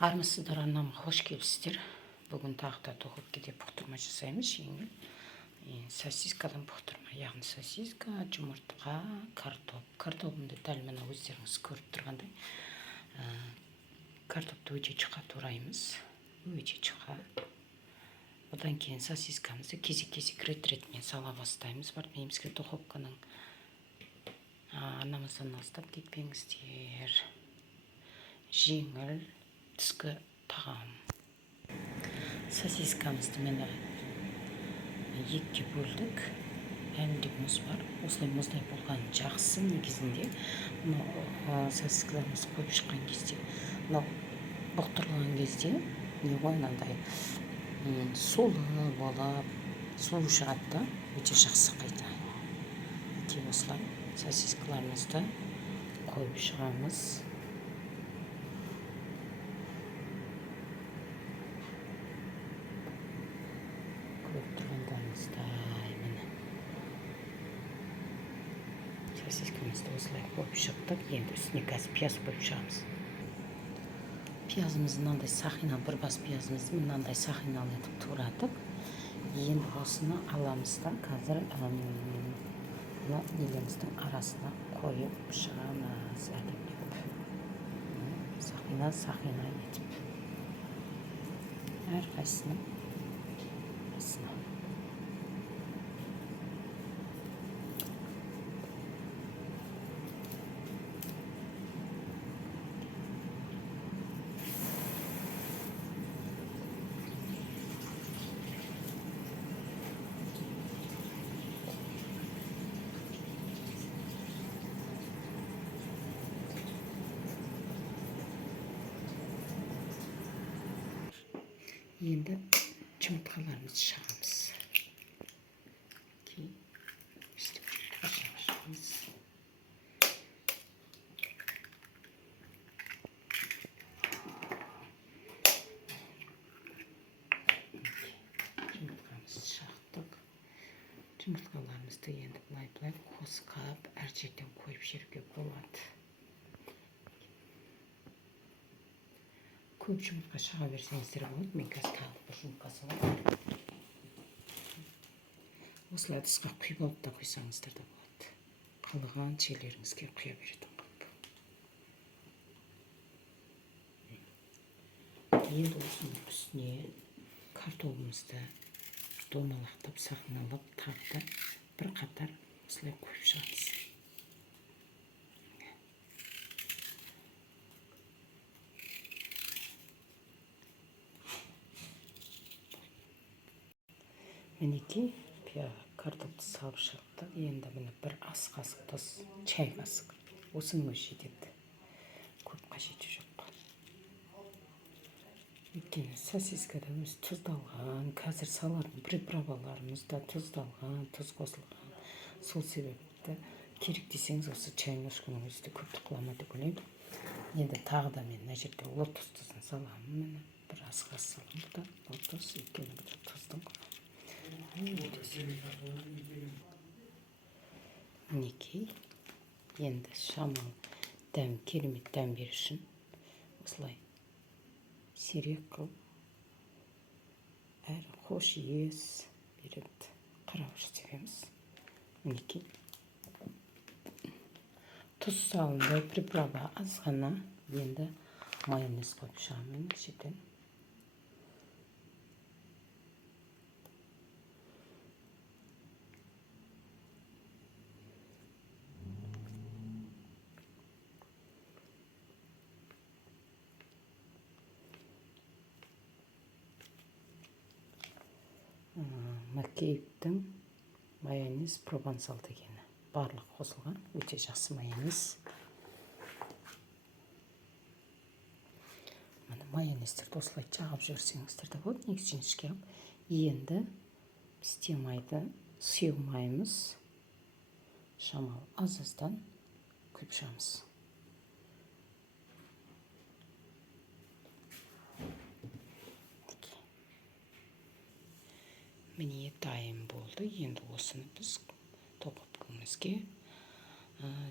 Армысыздар, анама хош келіпсіздер. Бүгін тағы да духовкеде бұқтырма жасаймыз. Жеңіл сосискадан бұқтырма, яғни сосиска, жұмыртқа, картопымды дәл мына өздеріңіз көріп тұрғандай картопты өте жұқа тураймыз, өте жұқа. Одан кейін сосискамызды кезек-кезек рет-ретімен сала бастаймыз. Бармаймызға духовканың арнамыздан алыстап кетпеңіздер. Жеңіл түскі тағам. Сосискамызды мені екіге бөлдік. Әлінде мұз бар. Осылай мұздай болған жақсы. Негізінде сосискаларымыз қойып шыққан кезде, бұқтырылған кезде не ғой, мынандай сулы болып, сулы шығады да, өте жақсы қайта. Осылай сосискаларымызды қойып шығамыз. Көріп тұрғандарыңыздай, міне сосискамызды осылай қойып шықтық. Енді үстіне қазір пияз қойып шығамыз. Пиязымызды мынандай сақина, бір бас пиязымызды мынандай сақиналы етіп турадық. Енді осыны аламыз да қазір еліміздің арасына қойып шығамыз. Сақина етіп әрқайсыны арасына. Енді жұмыртқаларымызды шығамыз. Жұмыртқамызды шақтық. Жұмыртқаларымызды енді бұлай қосқап әр жерден қойып жерге болады. Көп жұмыртқа шыға берсеңіздер болады. Мен қазір тағы бір жұмыртқа саламын. Осылай ыдысқа құйып алып та қойсаңыздар да болады. Қалаған жерлеріңізге құя беретін қылып. Енді осының үстіне картопымызды домалақтап, сақиналап, тағы да бір қатар осылай қойып шығамыз. Мінекей, картопты салып шықты. Енді міне бір ас қасық тұз, чай қасық. Осының өзі жетеді. Көп қажеті жоқ. Өйткені сосискада өзі тұздалған, қазір салатын приправаларымыз да тұздалған, тұз қосылған. Сол себепті керек десеңіз осы чай ложканың өзі де көптік қылама деп ойлаймын. Енді тағы да мен мына жерде лотос тұзын саламын. Міне бір ас қасық саламын. Бұл да лотос, өйткені бұл тұздың. Мінекей, енді шамал дәм, керемет дәм беру үшін осылай сирек қылып әрі хош иіс береді. Қарауыш себеміз. Мінекей, тұз салынды, приправа аз ғана. Енді майонез қойып шығамын шетен. Макеевтің майонез провансал дегені. Барлық қосылған, өте жақсы майонез. Майонездерді осылай жағып жіберсеңіздер де болады. Негізі жіңішке алып. Енді істемайды, сеумаймыз. Шамал аз-аздан құйып шығамыз. Міне дайын болды. Енді осыны біз духовкамызға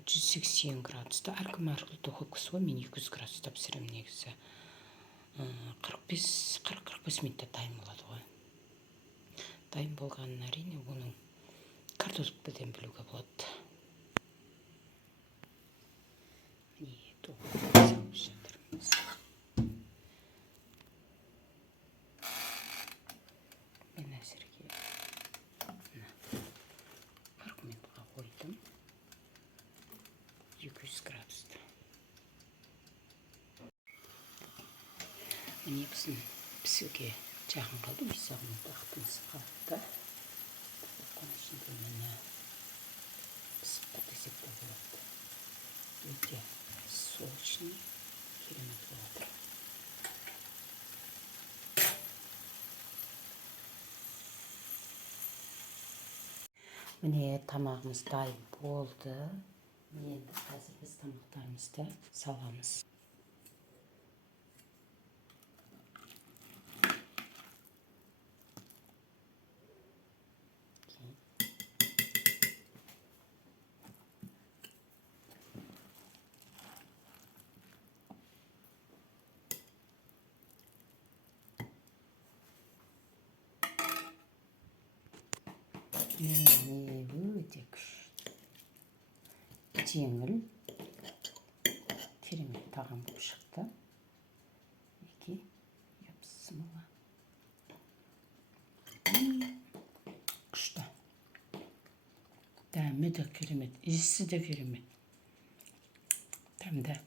180 градуста, әркім әртүрлі духовкасы ғой. Мен 200 градуста пісіремін негізі. 40-45 минутта дайын болады ғой. Дайын болғанын әрине оның картофельден білуге болады. Міне тоғыз жатырмыз. Мен әзірге 40 минутқа қойдым. 200 градуста. Міне біздің пісуге жақын қалды. 5 минут уақытымыз қалды. Оның ішінде міне пісіп десек те болады. Өте сочный, керемет болады. Міне тамағымыз дайын болды. Енді қазір біз тамақтарымызды саламыз. Міне өте күшті, жеңіл, керемет тағам болып шықты. Еке, япсымыла. Күшті. Дәмі де керемет, иісі де керемет. Дәмді.